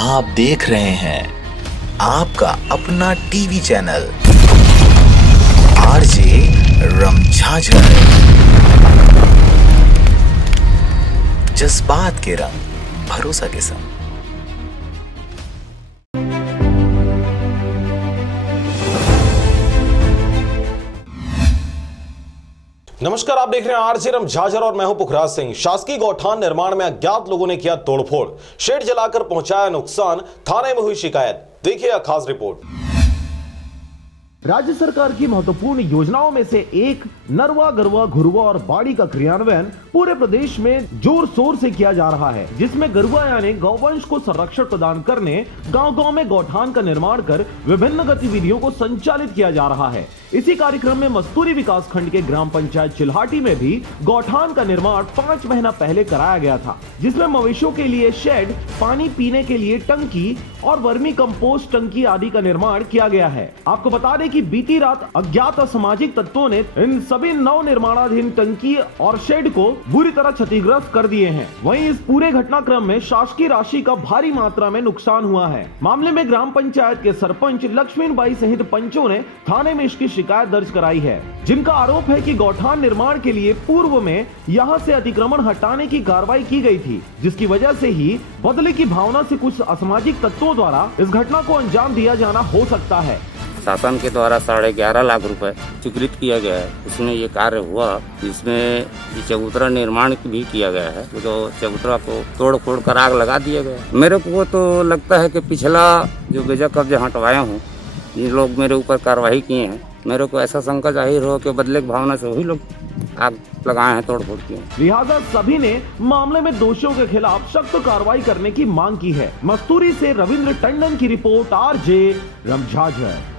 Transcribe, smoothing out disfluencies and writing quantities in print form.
आप देख रहे हैं आपका अपना टीवी चैनल आरजे रमझाझर, जज्बात के रंग भरोसा के संग। नमस्कार, आप देख रहे हैं आरजे रमझाझर और मैं हूं पुखराज सिंह। शासकीय गौठान निर्माण में अज्ञात लोगों ने किया तोड़फोड़, शेड जलाकर पहुंचाया नुकसान, थाने में हुई शिकायत। देखिए खास रिपोर्ट। राज्य सरकार की महत्वपूर्ण योजनाओं में से एक नरवा, गरवा, घुरवा और बाड़ी का क्रियान्वयन पूरे प्रदेश में जोर शोर से किया जा रहा है, जिसमें गरवा यानी गौवंश को संरक्षण प्रदान करने गांव-गांव में गौठान का निर्माण कर विभिन्न गतिविधियों को संचालित किया जा रहा है। इसी कार्यक्रम में मस्तूरी विकास खंड के ग्राम पंचायत चिल्हाटी में भी गौठान का निर्माण 5 महीना पहले कराया गया था, जिसमें मवेशियों के लिए शेड, पानी पीने के लिए टंकी और वर्मी कंपोस्ट टंकी आदि का निर्माण किया गया है। आपको बता दें कि बीती रात अज्ञात असामाजिक तत्वों ने इन सभी नव निर्माणाधीन टंकी और शेड को बुरी तरह क्षतिग्रस्त कर दिए हैं। वहीं इस पूरे घटनाक्रम में शासकीय राशि का भारी मात्रा में नुकसान हुआ है। मामले में ग्राम पंचायत के सरपंच लक्ष्मीबाई सहित पंचों ने थाने में इसकी शिकायत दर्ज कराई है, जिनका आरोप है कि गौठान निर्माण के लिए पूर्व में यहां से अतिक्रमण हटाने की कार्रवाई की गई थी, जिसकी वजह से ही बदले की भावना से कुछ असामाजिक तत्वों द्वारा इस घटना को अंजाम दिया जाना हो सकता है। शासन के द्वारा 11.5 लाख रुपए स्वीकृत किया गया है। उसमें ये कार्य हुआ, इसमें चबूतरा निर्माण भी किया गया है, तो चबूतरा को तोड़ फोड़ कर आग लगा दिया गया। मेरे को तो लगता है कि पिछला जो बेजा कब्जा हटवाया हूँ, ये लोग मेरे ऊपर कार्रवाई किए हैं। मेरे को ऐसा शंका जाहिर हो कि बदले की भावना से वही लोग आग लगाए हैं, तोड़ फोड़ किए। लिहाजा सभी ने मामले में दोषियों के खिलाफ सख्त कार्रवाई करने की मांग की है। मस्तूरी से रविंद्र टंडन की रिपोर्ट, आरजे रमझाझर।